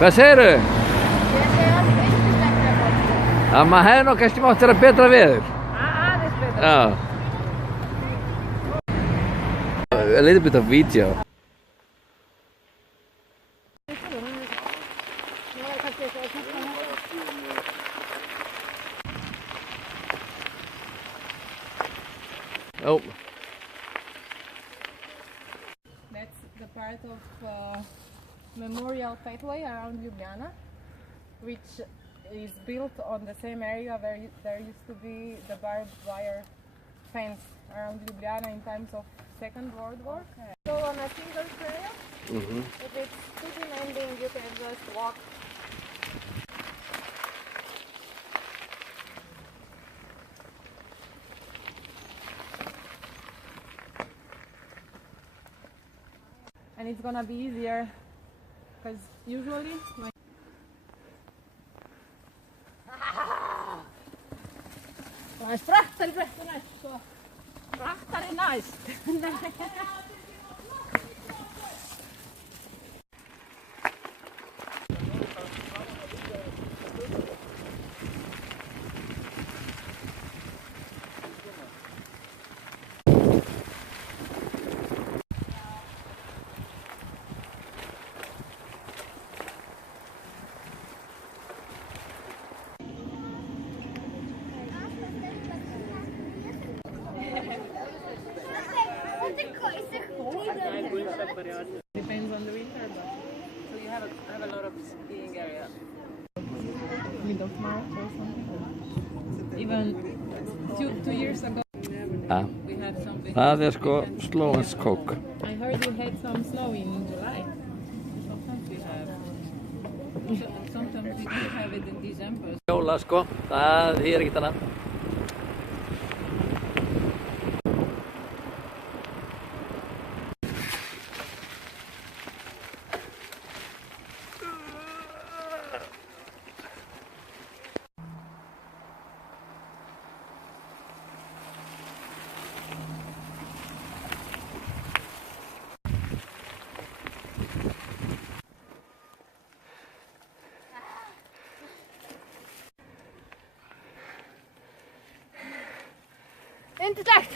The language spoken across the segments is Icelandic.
Vad säger du? Jag säger att det är inte bättre. Ja, men här nog kanske måste det bättre väder. Ah, det är bättre. Ja. A little bit of video. Oh. That's the part of Memorial Pathway around Ljubljana, which is built on the same area where there used to be the barbed wire fence around Ljubljana in times of Second World War. So on a single trail, if it's too demanding, you can just walk. And it's gonna be easier because usually when depends on the winter, but so you have a lot of skiing area. Mid of March or something. Even two years ago Ja. we had something. Ja, det ska slå en skock. I heard you had some snow in July. Sometimes we have. Sometimes we do have it in December. Joulasko. Tää hirkitänä. Inte tack!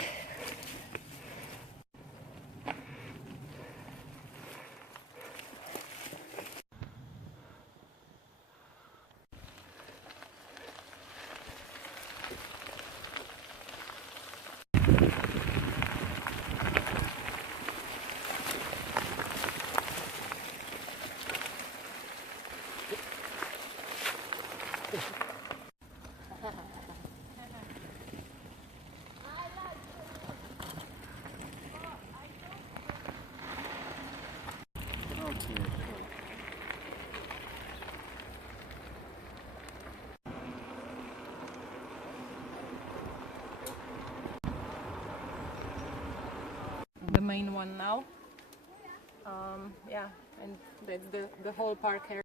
The main one now. Yeah, and that's the whole park area.